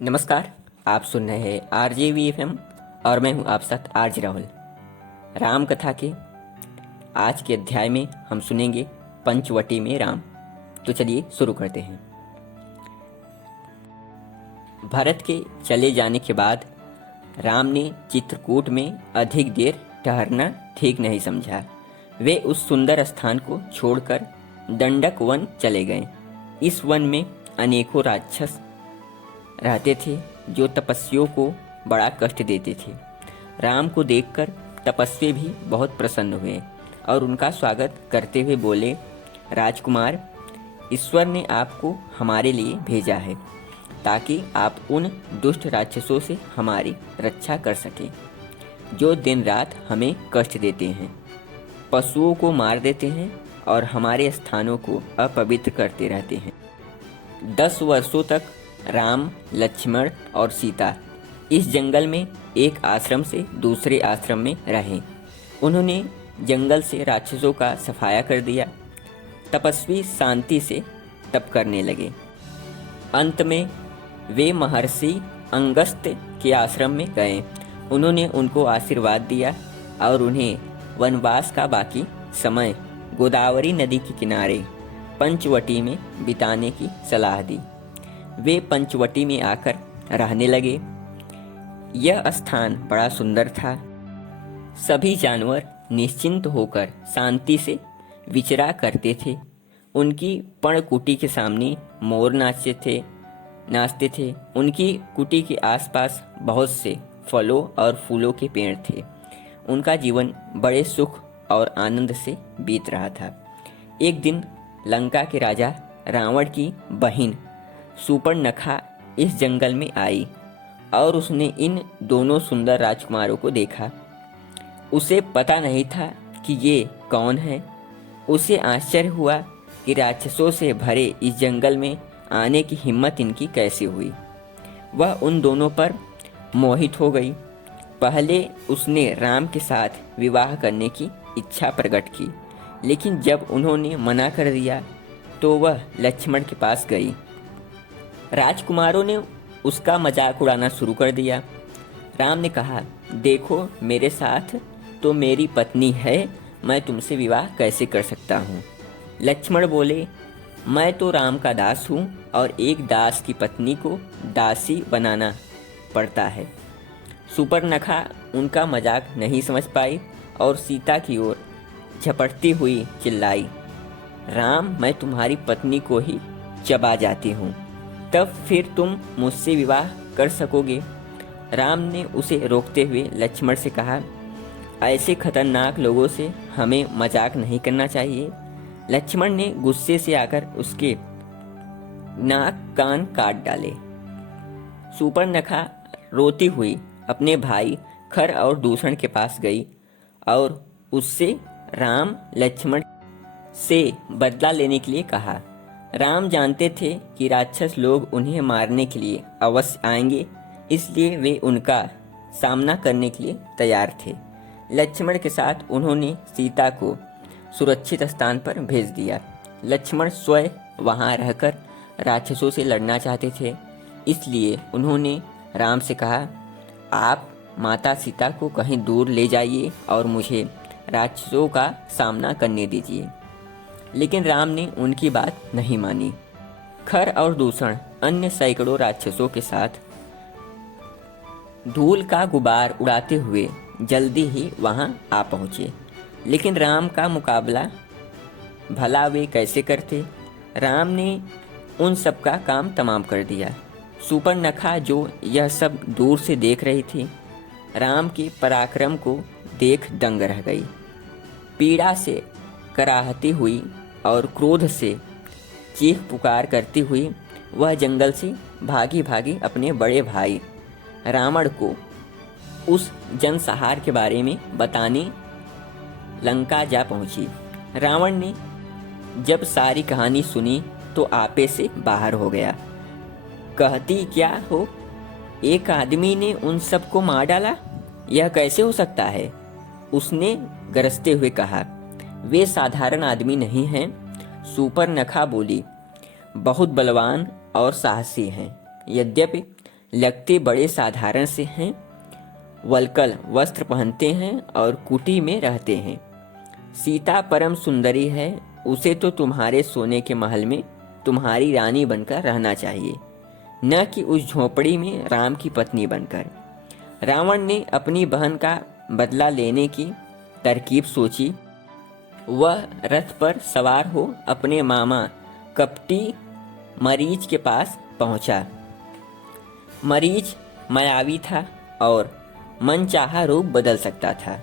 नमस्कार। आप सुन रहे हैं RJVFM और मैं हूं आप साथ RJ राहुल। राम कथा के आज के अध्याय में हम सुनेंगे पंचवटी में राम। तो चलिए शुरू करते हैं। भरत के चले जाने के बाद राम ने चित्रकूट में अधिक देर ठहरना ठीक नहीं समझा। वे उस सुंदर स्थान को छोड़कर दंडक वन चले गए। इस वन में अनेकों राक्षस रहते थे जो तपस्वियों को बड़ा कष्ट देते थे। राम को देखकर तपस्वी भी बहुत प्रसन्न हुए और उनका स्वागत करते हुए बोले, राजकुमार, ईश्वर ने आपको हमारे लिए भेजा है ताकि आप उन दुष्ट राक्षसों से हमारी रक्षा कर सकें जो दिन रात हमें कष्ट देते हैं, पशुओं को मार देते हैं और हमारे स्थानों को अपवित्र करते रहते हैं। 10 वर्षों तक राम, लक्ष्मण और सीता इस जंगल में एक आश्रम से दूसरे आश्रम में रहे। उन्होंने जंगल से राक्षसों का सफाया कर दिया। तपस्वी शांति से तप करने लगे। अंत में वे महर्षि अंगस्त्य के आश्रम में गए। उन्होंने उनको आशीर्वाद दिया और उन्हें वनवास का बाकी समय गोदावरी नदी के किनारे पंचवटी में बिताने की सलाह दी। वे पंचवटी में आकर रहने लगे। यह स्थान बड़ा सुंदर था। सभी जानवर निश्चिंत होकर शांति से विचरा करते थे। उनकी पर्णकुटी के सामने मोर नाचते थे। उनकी कुटी के आसपास बहुत से फलों और फूलों के पेड़ थे। उनका जीवन बड़े सुख और आनंद से बीत रहा था। एक दिन लंका के राजा रावण की बहिन सूर्पणखा इस जंगल में आई और उसने इन दोनों सुंदर राजकुमारों को देखा। उसे पता नहीं था कि ये कौन है। उसे आश्चर्य हुआ कि राक्षसों से भरे इस जंगल में आने की हिम्मत इनकी कैसे हुई। वह उन दोनों पर मोहित हो गई। पहले उसने राम के साथ विवाह करने की इच्छा प्रकट की, लेकिन जब उन्होंने मना कर दिया तो वह लक्ष्मण के पास गई। राजकुमारों ने उसका मजाक उड़ाना शुरू कर दिया। राम ने कहा, देखो, मेरे साथ तो मेरी पत्नी है, मैं तुमसे विवाह कैसे कर सकता हूँ। लक्ष्मण बोले, मैं तो राम का दास हूँ और एक दास की पत्नी को दासी बनाना पड़ता है। सूर्पणखा उनका मजाक नहीं समझ पाई और सीता की ओर झपटती हुई चिल्लाई, राम, मैं तुम्हारी पत्नी को ही चबा जाती हूँ, तब फिर तुम मुझसे विवाह कर सकोगे। राम ने उसे रोकते हुए लक्ष्मण से कहा, ऐसे खतरनाक लोगों से हमें मजाक नहीं करना चाहिए। लक्ष्मण ने गुस्से से आकर उसके नाक कान काट डाले। सूर्पणखा रोती हुई अपने भाई खर और दूषण के पास गई और उससे राम लक्ष्मण से बदला लेने के लिए कहा। राम जानते थे कि राक्षस लोग उन्हें मारने के लिए अवश्य आएंगे, इसलिए वे उनका सामना करने के लिए तैयार थे। लक्ष्मण के साथ उन्होंने सीता को सुरक्षित स्थान पर भेज दिया। लक्ष्मण स्वयं वहां रहकर राक्षसों से लड़ना चाहते थे, इसलिए उन्होंने राम से कहा, आप माता सीता को कहीं दूर ले जाइए और मुझे राक्षसों का सामना करने दीजिए। लेकिन राम ने उनकी बात नहीं मानी। खर और दूषण अन्य सैकड़ों राक्षसों के साथ धूल का गुबार उड़ाते हुए जल्दी ही वहां आ पहुंचे, लेकिन राम का मुकाबला भला वे कैसे करते। राम ने उन सब का काम तमाम कर दिया। सूर्पणखा जो यह सब दूर से देख रही थी, राम के पराक्रम को देख दंग रह गई। पीड़ा से कराहती हुई और क्रोध से चीख पुकार करती हुई वह जंगल से भागी भागी अपने बड़े भाई रावण को उस जनसंहार के बारे में बताने लंका जा पहुंची। रावण ने जब सारी कहानी सुनी तो आपे से बाहर हो गया। कहती क्या हो, एक आदमी ने उन सबको मार डाला, यह कैसे हो सकता है? उसने गरजते हुए कहा, वे साधारण आदमी नहीं हैं। सूर्पणखा बोली, बहुत बलवान और साहसी हैं। यद्यपि लगते बड़े साधारण से हैं। वल्कल वस्त्र पहनते हैं और कुटी में रहते हैं। सीता परम सुंदरी है, उसे तो तुम्हारे सोने के महल में तुम्हारी रानी बनकर रहना चाहिए, न कि उस झोपड़ी में राम की पत्नी बनकर। रावण ने अपनी बहन का बदला लेने की तरकीब सोची। वह रथ पर सवार हो अपने मामा कपटी मरीच के पास पहुंचा। मरीच मायावी था और मनचाहा रूप बदल सकता था।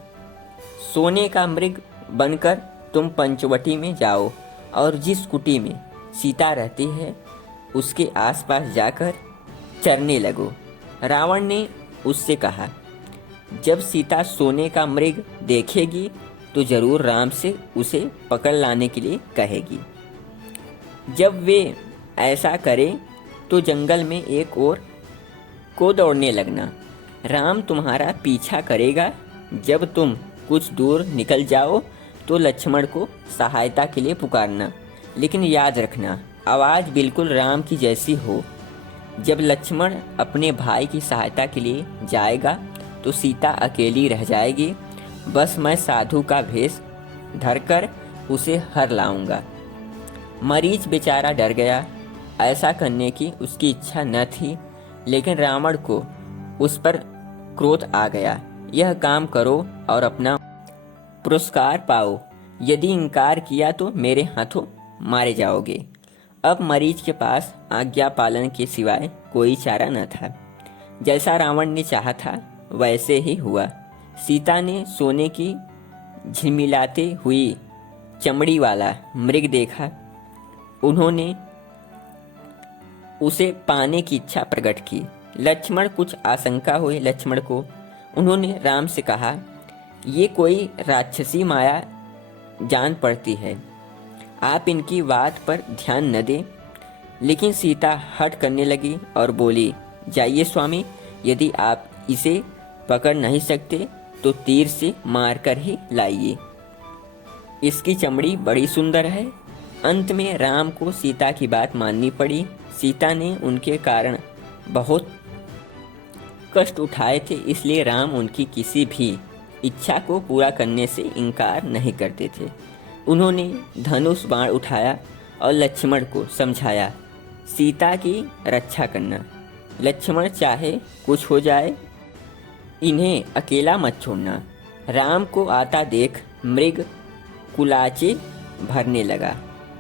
सोने का मृग बनकर तुम पंचवटी में जाओ और जिस कुटी में सीता रहती है उसके आसपास जाकर चरने लगो। रावण ने उससे कहा, जब सीता सोने का मृग देखेगी तो जरूर राम से उसे पकड़ लाने के लिए कहेगी। जब वे ऐसा करें तो जंगल में एक ओर को दौड़ने लगना। राम तुम्हारा पीछा करेगा। जब तुम कुछ दूर निकल जाओ तो लक्ष्मण को सहायता के लिए पुकारना, लेकिन याद रखना आवाज़ बिल्कुल राम की जैसी हो। जब लक्ष्मण अपने भाई की सहायता के लिए जाएगा तो सीता अकेली रह जाएगी। बस मैं साधु का भेष धरकर उसे हर लाऊंगा। मरीच बेचारा डर गया। ऐसा करने की उसकी इच्छा न थी, लेकिन रावण को उस पर क्रोध आ गया। यह काम करो और अपना पुरस्कार पाओ, यदि इनकार किया तो मेरे हाथों मारे जाओगे। अब मरीच के पास आज्ञा पालन के सिवाय कोई चारा न था। जैसा रावण ने चाहा था वैसे ही हुआ। सीता ने सोने की झिलमिलाती हुई चमड़ी वाला मृग देखा। उन्होंने उसे पाने की इच्छा प्रकट की। लक्ष्मण कुछ आशंका हुई लक्ष्मण को। उन्होंने राम से कहा, ये कोई राक्षसी माया जान पड़ती है, आप इनकी बात पर ध्यान न दें। लेकिन सीता हट करने लगी और बोली, जाइए स्वामी, यदि आप इसे पकड़ नहीं सकते तो तीर से मारकर ही लाइए। इसकी चमड़ी बड़ी सुंदर है। अंत में राम को सीता की बात माननी पड़ी। सीता ने उनके कारण बहुत कष्ट उठाए थे, इसलिए राम उनकी किसी भी इच्छा को पूरा करने से इनकार नहीं करते थे। उन्होंने धनुष बाण उठाया और लक्ष्मण को समझाया, सीता की रक्षा करना। लक्ष्मण चाहे कुछ हो जाए, इन्हें अकेला मत छोड़ना। राम को आता देख मृग कुलाचे भरने लगा।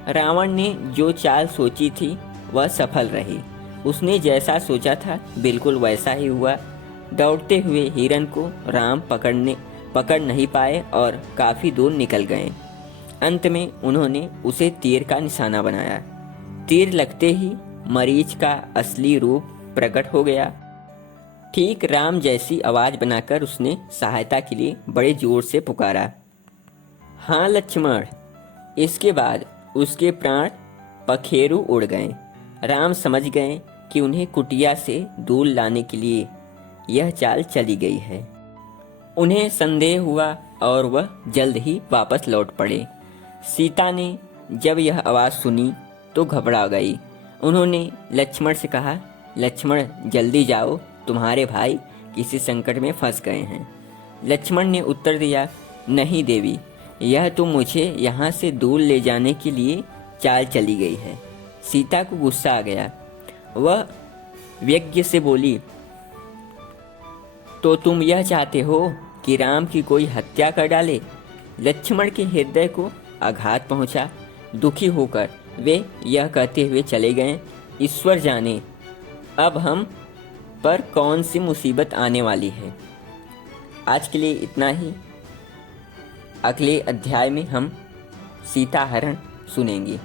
रावण ने जो चाल सोची थी वह सफल रही। उसने जैसा सोचा था बिल्कुल वैसा ही हुआ। दौड़ते हुए हिरन को राम पकड़ नहीं पाए और काफ़ी दूर निकल गए। अंत में उन्होंने उसे तीर का निशाना बनाया। तीर लगते ही मरीच का असली रूप प्रकट हो गया। ठीक राम जैसी आवाज़ बनाकर उसने सहायता के लिए बड़े जोर से पुकारा, हाँ लक्ष्मण। इसके बाद उसके प्राण पखेरु उड़ गए। राम समझ गए कि उन्हें कुटिया से दूर लाने के लिए यह चाल चली गई है। उन्हें संदेह हुआ और वह जल्द ही वापस लौट पड़े। सीता ने जब यह आवाज़ सुनी तो घबरा गई। उन्होंने लक्ष्मण से कहा, लक्ष्मण जल्दी जाओ, तुम्हारे भाई किसी संकट में फंस गए हैं। लक्ष्मण ने उत्तर दिया, नहीं देवी, यह तो मुझे यहाँ से दूर ले जाने के लिए चाल चली गई है। सीता को गुस्सा आ गया। वह व्यग्र से बोली, तो तुम यह चाहते हो कि राम की कोई हत्या कर डाले? लक्ष्मण के हृदय को आघात पहुंचा। दुखी होकर वे यह कहते हुए चले गए, ईश्वर जाने अब हम पर कौन सी मुसीबत आने वाली है। आज के लिए इतना ही। अगले अध्याय में हम सीता हरण सुनेंगे।